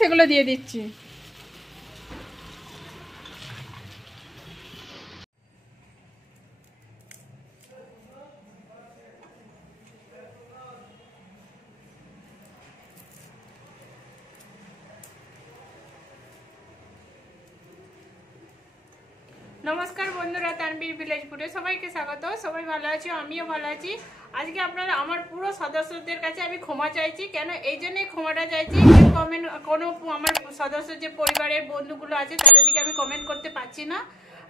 সেগুলো দিয়ে দিচ্ছি। नमस्कार बंधुरा तानवीर विलेज फूडे सबाइके स्वागत। सबाई भालो आछो, आमिओ भालो आछि। आज के आपनारा आमार पुरो सदस्यदेर काछे आमि क्षमा चाइछि। केन एई जन्यई क्षमाटा चाइछि, कमेंट कोनो आमार सदस्य जे परिवारेर बंधुगुलो आछे तादेर दिके आमि कमेंट करते पारछि ना।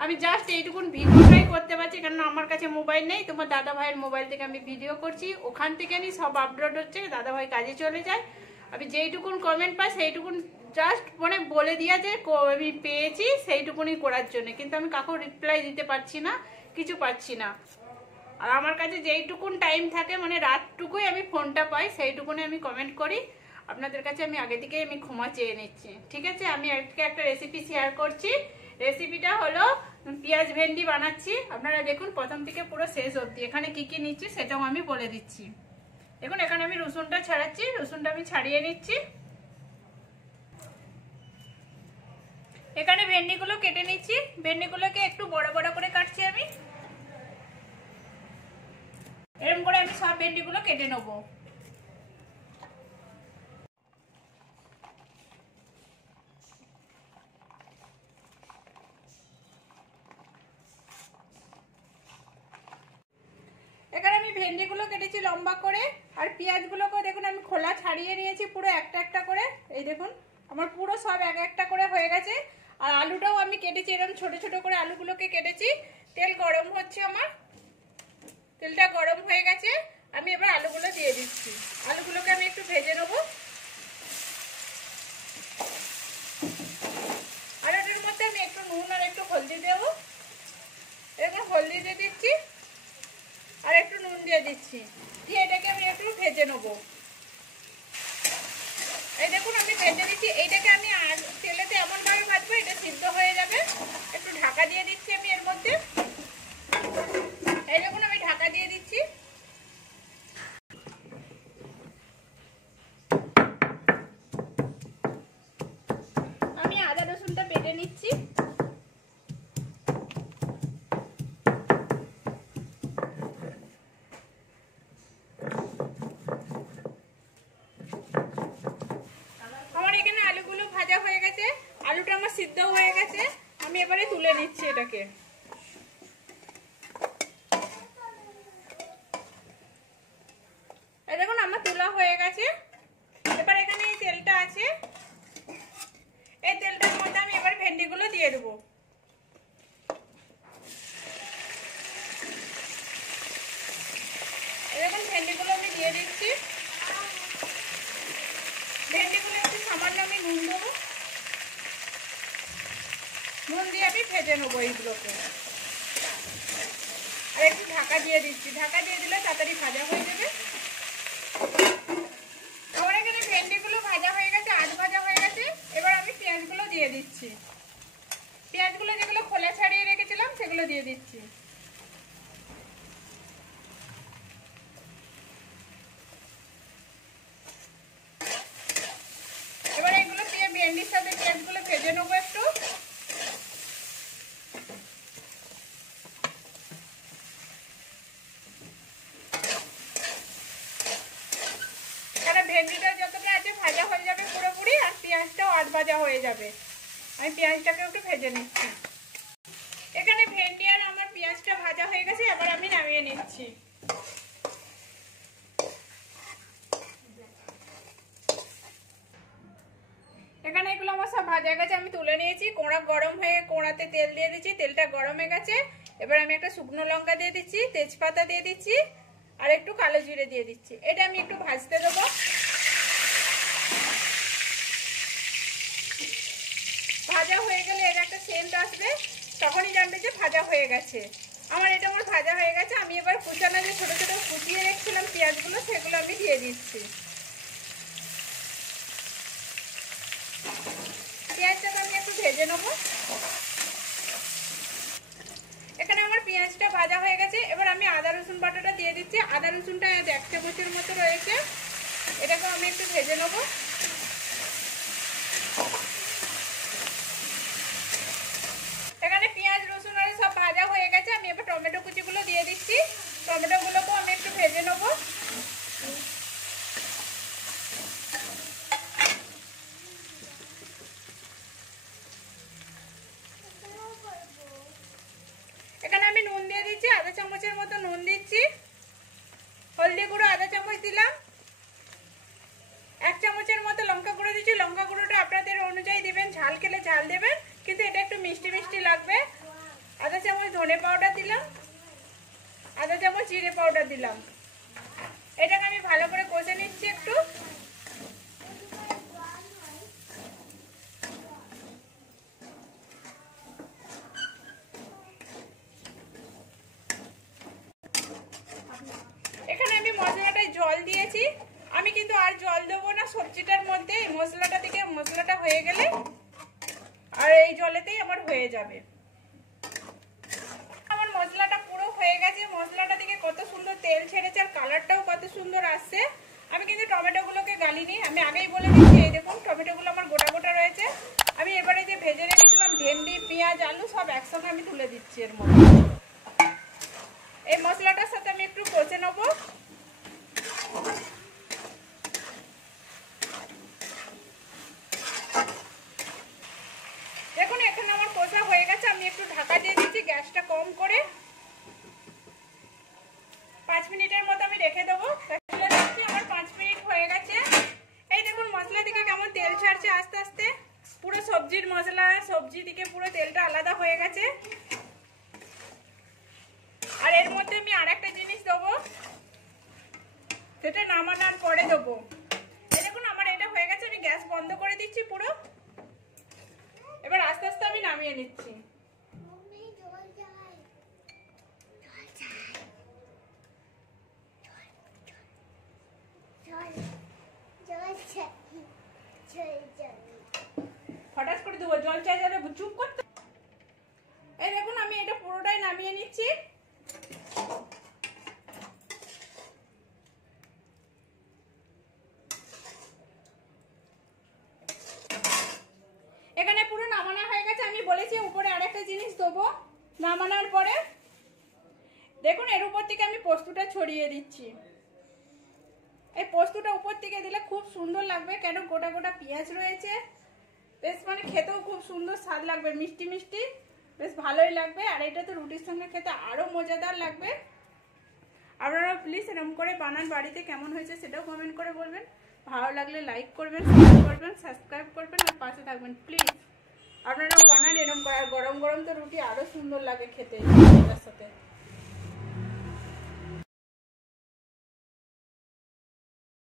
आमि जास्ट एइटुकुन भिडियोटाई करते पारछि कारण आमार काछे मोबाइल नेই। तोमार दादा भाइয়ের मोबाइल থেকে आमि भिडियो करछि, ओखान থেকে নি सब আপলোড হচ্ছে। दादा भाई काजे चले যায়, আমি যেইটুকুন কমেন্ট পাই সেইটুকুন জাস্ট মানে বলে দিয়া যে আমি পেয়েছি সেইটুকুনি করার জন্য, কিন্তু আমি কাকো রিপ্লাই দিতে পারছি না, কিছু পাচ্ছি না। আর আমার কাছে যেইটুকুন টাইম থাকে মানে রাতটুকুই আমি ফোনটা পাই সেইটুকুনি আমি কমেন্ট করি। আপনাদের কাছে আমি আগে থেকেই আমি ক্ষমা চেয়ে নিচ্ছি, ঠিক আছে। আমি আজকে একটা রেসিপি শেয়ার করছি। রেসিপিটা হলো পেঁয়াজ ভেন্ডি বানাচ্ছি। আপনারা দেখুন প্রথম থেকে পুরো শেষ অবধি। এখানে কি কি নিচ্ছি সেটাও আমি বলে দিচ্ছি। দেখুন এখানে আমি রসুনটা ছাড়াচ্ছি, রসুনটা আমি ছাড়িয়ে নিচ্ছি। এখানে ভেন্ডিগুলো কেটে নিচ্ছি, ভেন্ডিগুলোকে একটু বড় বড় করে কাটছি আমি। এরকম করে আমি সব ভেন্ডিগুলো কেটে নেব। এখানে আমি ভেন্ডিগুলো কেটেছি লম্বা করে, আর পেঁয়াজগুলোকে দেখুন আমি খোলা ছাড়িয়ে নিয়েছি পুরো একটা একটা করে। এই দেখুন আমার পুরো সব এক একটা করে হয়ে গেছে। আর আলুটাও আমি কেটেছি, এরকম ছোট ছোট করে আলুগুলোকে কেটেছি। তেল গরম হচ্ছে আমার, তেলটা গরম হয়ে গেছে। আমি এবার আলুগুলো দিয়ে দিচ্ছি। আলুগুলোকে আমি একটু ভেজে নেব। আলুটার মধ্যে আমি একটু নুন আর একটু হলদি দেব। এরকম হলদি দিয়ে দিচ্ছি আর একটু নুন দিয়ে দিচ্ছি, দিয়ে এটাকে আমি একটু ভেজে নেব। এই দেখুন আমি ভেজে দিচ্ছি। এইটাকে আমি তেলেতে এমন ভাবে ভাজবো এটা সিদ্ধ হয়ে যাবে। একটু ঢাকা দিয়ে দিচ্ছি আমি এর মধ্যে। এই দেখুন আমি ঢাকা দিয়ে দিচ্ছি। আমি আদা রসুনটা বেটে নিচ্ছি। আলুটা আমার সিদ্ধ হয়ে গেছে, আমি এবারে তুলে নিচ্ছি এটাকে। এই দেখুন আমার তোলা হয়ে গেছে। এবার এখানে এই তেলটা আছে, এই তেলটার মধ্যে আমি এবার ভেন্ডিগুলো দিয়ে দেবো। এই দেখুন ভেন্ডিগুলো আমি দিয়ে দিচ্ছি। ভেন্ডিগুলো একটু সামান্য আমি নুন দেবো, নুন দিয়ে আমি ভেজে নেবো এইগুলোকে। আর একটু ঢাকা দিয়ে দিচ্ছি, ঢাকা দিয়ে দিলে তাড়াতাড়ি ভাজা হয়ে যাবে। আমার এখানে ভেন্ডিগুলো ভাজা হয়ে গেছে, আধ ভাজা হয়ে গেছে। এবার আমি পেঁয়াজগুলো দিয়ে দিচ্ছি। পেঁয়াজগুলো যেগুলো খোলা ছাড়িয়ে রেখেছিলাম সেগুলো দিয়ে দিচ্ছি। এবার এগুলো দিয়ে ভেন্ডির সাথে পেঁয়াজগুলো ভেজে নেবো একটু। ভেন্ডিটা যতটা আছে ভাজা হয়ে যাবে পুরোপুরি, আর পেঁয়াজটাও আধ ভাজা হয়ে যাবে। আমি পেঁয়াজটাকে একটু ভেজে নিচ্ছি। এখানে ভেন্ডি আর আমার পেঁয়াজটা ভাজা হয়ে গেছে, এবার আমি নামিয়ে নিচ্ছি। এখানে এগুলো আমার সব ভাজা গেছে, আমি তুলে নিয়েছি। কোড়া গরম হয়ে কোড়াতে তেল দিয়ে দিচ্ছি, তেলটা গরম হয়ে গেছে। এবার আমি একটা শুকনো লঙ্কা দিয়ে দিচ্ছি, তেজপাতা দিয়ে দিচ্ছি আর একটু কালো জিরে দিয়ে দিচ্ছি। এটা আমি একটু ভাজতে দেবো। ভাজা হয়ে গেলে এর একটা সেন্ট আসবে, তখনই জানবে যে ভাজা হয়ে গেছে। আমার ভাজা হয়ে গেছে। আমি এবার কুচানো যে ছোট ছোট কুচিয়ে রেখেছিলাম পেঁয়াজগুলো সেগুলো আমি দিয়ে দিচ্ছি। পেঁয়াজটাকে আমি একটু ভেজে নেবো। এখানে আমার পেঁয়াজটা ভাজা হয়ে গেছে। এবার আমি আদা রসুন বাটাটা দিয়ে দিচ্ছি। আদা রসুনটা 1 চামচের মতো রয়েছে, এটাকে আমি একটু ভেজে নেবো। মতো নুন দিচ্ছি, হলদি গুঁড়ো আধা চামচ দিলাম, 1 চামচের মতো লঙ্কা গুঁড়ো দিচ্ছি। লঙ্কা গুঁড়োটা আপনাদের অনুযায়ী দিবেন, ঝাল খেলে ঝাল দেবেন, কিন্তু এটা একটু মিষ্টি মিষ্টি লাগবে। আধা চামচ ধনে পাউডার দিলাম, আধা চামচ জিরে পাউডার দিলাম। এটাকে আমি ভালো করে কষে নিচ্ছি একটু। এখানে আমি মশলাটায় জল দিয়েছি, আমি কিন্তু আর জল দেবো না সবজিটার মধ্যে। এই মশলাটা থেকে মশলাটা হয়ে গেলে আর এই জলেতেই আমার হয়ে যাবে। আমার মশলাটা পুরো হয়ে গেছে, মশলাটা থেকে কত সুন্দর তেল ছেড়েছে আর কালারটাও কত সুন্দর আসছে। আমি কিন্তু টমেটোগুলোকে গালিনি, আমি আগেই বলে দিচ্ছি। এই দেখুন টমেটোগুলো আমার গোটা গোটা রয়েছে। আমি এবারে যে ভেজে রেখেছিলাম ভেন্ডি, পেঁয়াজ, আলু সব একসঙ্গে আমি তুলে দিচ্ছি এর মধ্যে। এই মশলাটার সাথে আমি একটু কষে নেব। দেখুন এখানে আমার কষা হয়ে গেছে, আমি একটু ঢাকা দিয়ে দিচ্ছি গ্যাসটা কম করে। 5 মিনিটের মতো আমি রেখে দেবো। আমার 5 মিনিট হয়ে গেছে। এই দেখুন মশলা থেকে কেমন তেল ছাড়ছে আস্তে আস্তে। পুরো সবজির মশলা, সবজি থেকে পুরো তেলটা আলাদা হয়ে গেছে। আর এর মধ্যে আমি আরেকটা জিনিস দেবো, সেটা নামানোর পরে দেবো। এই দেখুন আমার এটা হয়ে গেছে, আমি গ্যাস বন্ধ করে দিচ্ছি পুরো। এবার আস্তে আস্তে আমি নামিয়ে নিচ্ছি। ফটাস করে দেবো, জল চাই যাবে, চুপ করতে। এই দেখুন আমি এটা পুরোটাই নামিয়ে নিচ্ছি। এখানে পুরো নামানো হয়ে গেছে। আমি বলেছি উপরে আরেকটা জিনিস দেবো নামানোর পরে। দেখুন এর উপর থেকে আমি পোস্তটা ছড়িয়ে দিচ্ছি। এই পোস্তটা উপর থেকে দিলে খুব সুন্দর লাগবে, কেন গোটা গোটা পেঁয়াজ রয়েছে। বেশ মানে খেতেও খুব সুন্দর স্বাদ লাগবে, মিষ্টি মিষ্টি, বেশ ভালোই লাগবে। আর এটা তো রুটির সঙ্গে খেতে আরো মজাদার লাগবে। আপনারা প্লিজ এরকম করে বানান বাড়িতে, কেমন হয়েছে সেটাও কমেন্ট করে বলবেন। ভালো লাগলে লাইক করবেন, শেয়ার করবেন, সাবস্ক্রাইব করবেন আর পাশে থাকবেন প্লিজ। আপনারাও বানান এরকম করে। আর গরম গরম তো রুটি আরো সুন্দর লাগে খেতে তার সাথে।